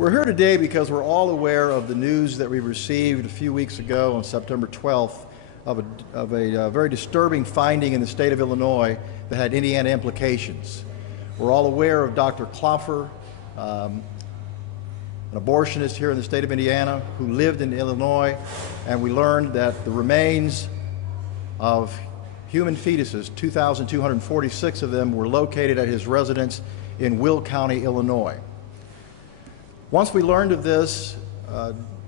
We're here today because we're all aware of the news that we received a few weeks ago on September 12th of a very disturbing finding in the state of Illinois that had Indiana implications. We're all aware of Dr. Klopfer, an abortionist here in the state of Indiana who lived in Illinois, and we learned that the remains of human fetuses, 2,246 of them, were located at his residence in Will County, Illinois. Once we learned of this,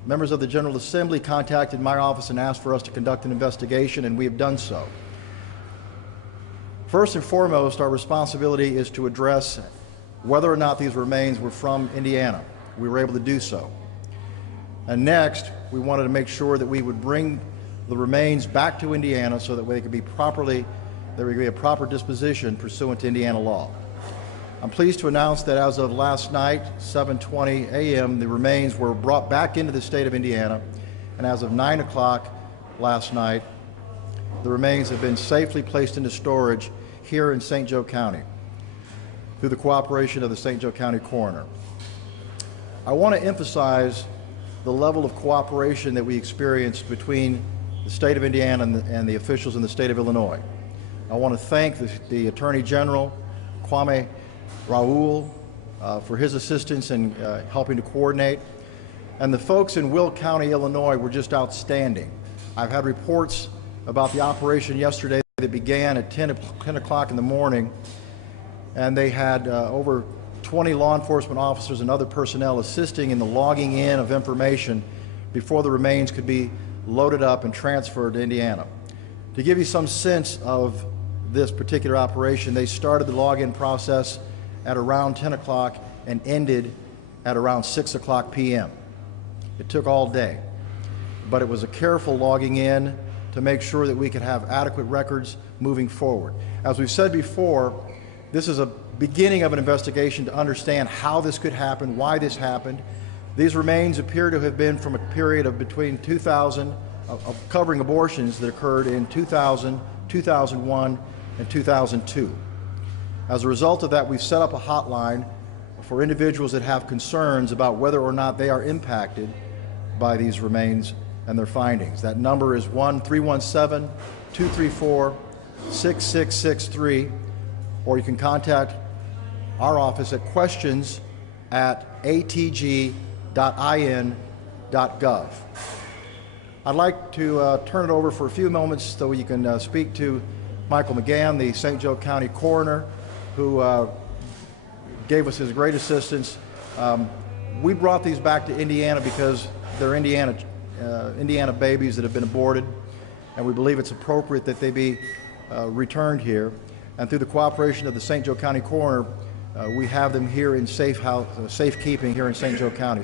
members of the General Assembly contacted my office and asked for us to conduct an investigation, and we have done so. First and foremost, our responsibility is to address whether or not these remains were from Indiana. We were able to do so. And next, we wanted to make sure that we would bring the remains back to Indiana so that there could be a proper disposition pursuant to Indiana law. I'm pleased to announce that as of last night, 7:20 a.m., the remains were brought back into the state of Indiana, and as of 9 o'clock last night, the remains have been safely placed into storage here in St. Joe County through the cooperation of the St. Joe County coroner. I want to emphasize the level of cooperation that we experienced between the state of Indiana and the officials in the state of Illinois. I want to thank the Attorney General, Kwame Raoul, for his assistance in helping to coordinate. And the folks in Will County, Illinois were just outstanding. I've had reports about the operation yesterday that began at 10 o'clock in the morning, and they had over 20 law enforcement officers and other personnel assisting in the logging in of information before the remains could be loaded up and transferred to Indiana. To give you some sense of this particular operation, they started the login process at around 10 o'clock and ended at around 6 o'clock p.m. It took all day, but it was a careful logging in to make sure that we could have adequate records moving forward. As we've said before, this is a beginning of an investigation to understand how this could happen, why this happened. These remains appear to have been from a period of between 2000, of covering abortions that occurred in 2000, 2001, and 2002. As a result of that, we've set up a hotline for individuals that have concerns about whether or not they are impacted by these remains and their findings. That number is 1-317-234-6663, or you can contact our office at questions@atg.in.gov. I'd like to turn it over for a few moments so you can speak to Michael McGann, the St. Joe County coroner, who gave us his great assistance. We brought these back to Indiana because they're Indiana babies that have been aborted, and we believe it's appropriate that they be returned here. And through the cooperation of the St. Joe County coroner, we have them here in safekeeping here in St. Joe County.